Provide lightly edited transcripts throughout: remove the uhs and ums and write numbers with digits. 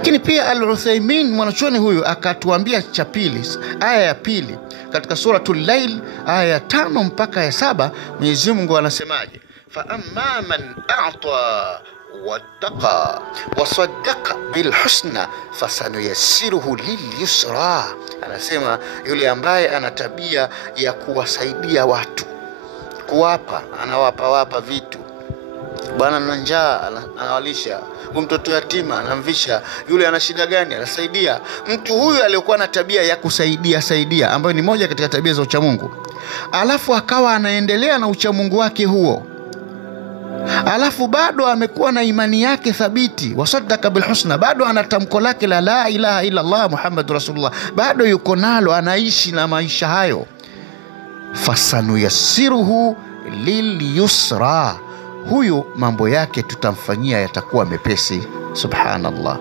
Lakini pia Al-Uthaymeen mwanachuoni huyu akatuambia cha pili, aya ya pili katika suratul Lail aya ya 5 mpaka ya 7. Mwenyezi Mungu anasemaje? Fa amma man a'ta wattaqa wasaddaqa bilhusna fasanuyassiruhu lilyusra. Anasema yule ambaye ana tabia ya kuwasaidia watu, kuwapa, anawapa vitu. Bwana ana njaa anawalisha, mtoto yatima anamvisha, yule ana shida gani anasaidia. Mtu huyu aliyokuwa na tabia ya kusaidia ambayo ni moja katika tabia za uchamungu, alafu akawa anaendelea na uchamungu wake huo, alafu bado amekuwa na imani yake thabiti, wasaddaka bilhusna, bado ana tamko lake la ilaha illa Allah Muhammadur Rasulullah, bado yuko nalo, anaishi na maisha hayo, fasanuyassiruhu lilyusra, huyu mambo yake tutamfanyia yatakuwa mepesi. Subhanallah.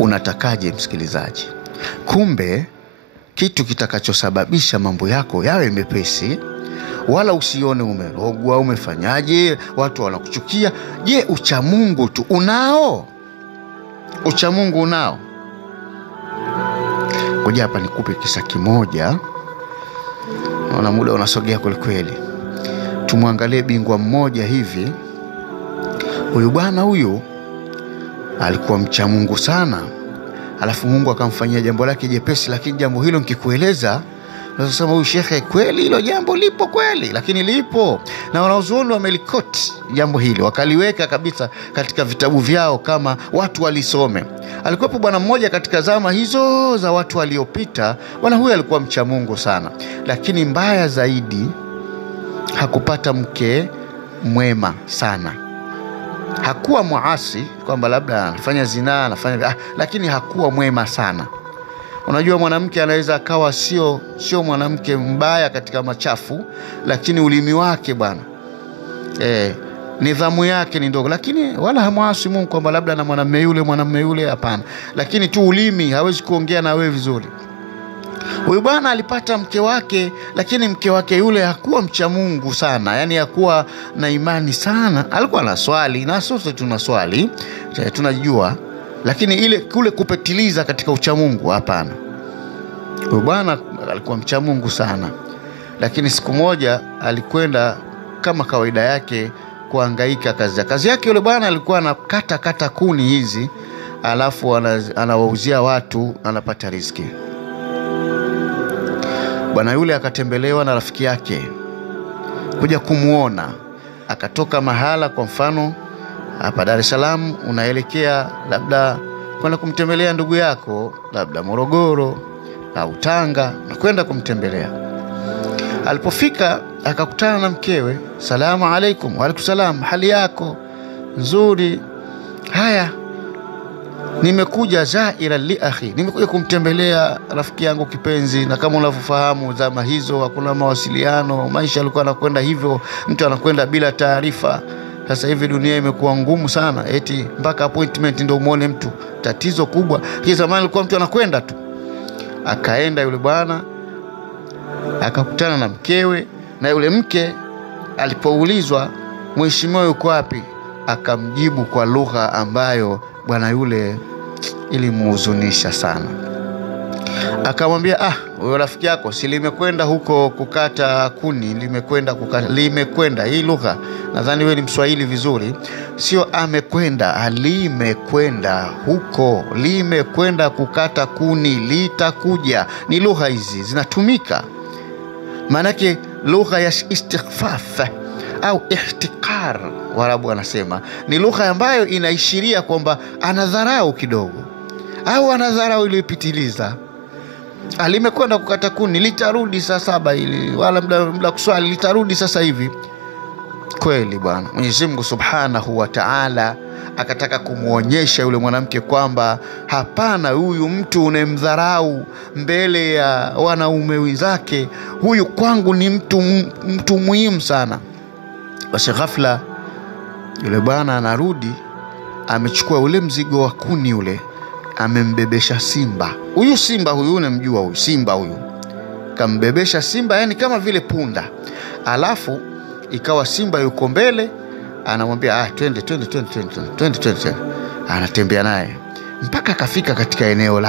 Unatakaje msikilizaji? Kumbe kitu kitakachosababisha mambo yako yawe mepesi, wala usione umerogwa, umefanyaje, watu wanakuchukia. Je, uchamungu tu unao? Uchamungu unao? Ngoja hapa nikupe kisa kimoja. Naona muda unasogea kweli. Tumwangalie bingwa mmoja hivi. Huyu bwana huyu alikuwa mcha Mungu sana, alafu Mungu akamfanyia jambo lake jepesi. Lakini jambo hilo nikikueleza unasema huyu shekhe, kweli hilo jambo lipo kweli? Lakini lipo, na wanazuoni wamelikoti jambo hili, wakaliweka kabisa katika vitabu vyao kama watu walisome. Alikuwepo bwana mmoja katika zama hizo za watu waliopita. Bwana huyu alikuwa mcha Mungu sana, lakini mbaya zaidi hakupata mke mwema sana. Hakuwa muasi kwamba labda anafanya zina, anafanya lakini hakuwa mwema sana. Unajua mwanamke anaweza akawa sio mwanamke mbaya katika machafu, lakini ulimi wake bwana, nidhamu yake ni ndogo, lakini wala hamuasi Mungu kwamba labda na mwanamume yule, hapana. Lakini tu ulimi, hawezi kuongea na wewe vizuri. Huyu bwana alipata mke wake, lakini mke wake yule hakuwa mcha Mungu sana, yani hakuwa na imani sana. Alikuwa na swali, na sote tuna swali, tunajua, lakini kule kupetiliza katika ucha Mungu, hapana. Huyu bwana alikuwa mcha Mungu sana, lakini siku moja alikwenda kama kawaida yake kuhangaika kazi yake. Yule bwana alikuwa anakata kuni hizi, alafu anawauzia watu, anapata riziki. Bwana yule akatembelewa na rafiki yake kuja kumuona. Akatoka mahala, kwa mfano hapa Dar es Salaam, unaelekea labda kwenda kumtembelea ndugu yako, labda Morogoro au Tanga, na kwenda kumtembelea. Alipofika akakutana na mkewe. Salamu alaikum. Wa alaikum salam. Hali yako? Nzuri. Haya, nimekuja zaira li akhi, nimekuja kumtembelea rafiki yangu kipenzi, na kama unavyofahamu zama hizo hakuna mawasiliano, maisha yalikuwa yanakwenda hivyo, mtu anakwenda bila taarifa. Sasa hivi dunia imekuwa ngumu sana, eti mpaka appointment ndio muone mtu, tatizo kubwa. Zamani alikuwa mtu anakwenda tu. Akaenda yule bwana akakutana na mkewe, na yule mke alipoulizwa mheshimiwa yuko wapi, akamjibu kwa lugha ambayo bwana yule ilimuhuzunisha sana. Akamwambia, huyo rafiki yako si limekwenda huko kukata kuni, limekwenda. Hii lugha nadhani wewe ni Mswahili vizuri, sio amekwenda, limekwenda huko, limekwenda kukata kuni, litakuja. Ni lugha hizi zinatumika, maanake lugha ya istighfaf au ihtiqar, Waarabu wanasema. Ni lugha ambayo inaishiria kwamba anadharau kidogo, au anadharau iliyopitiliza. Limekwenda kukata kuni, litarudi saa 7 ili wala muda kuswali, litarudi sasa hivi. Kweli bwana Mwenyezi Mungu Subhanahu wa Ta'ala akataka kumuonyesha yule mwanamke kwamba hapana, huyu mtu unemdharau mbele ya wanaume wenzake, huyu kwangu ni mtu muhimu sana. Basi ghafla yule bwana anarudi, amechukua ule mzigo wa kuni ule, amembebesha simba. Huyu simba huyu unamjua, huyu simba huyu kambebesha simba, yani kama vile punda. Alafu ikawa simba yuko mbele, anamwambia twende. Anatembea naye. mpaka akafika katika eneo la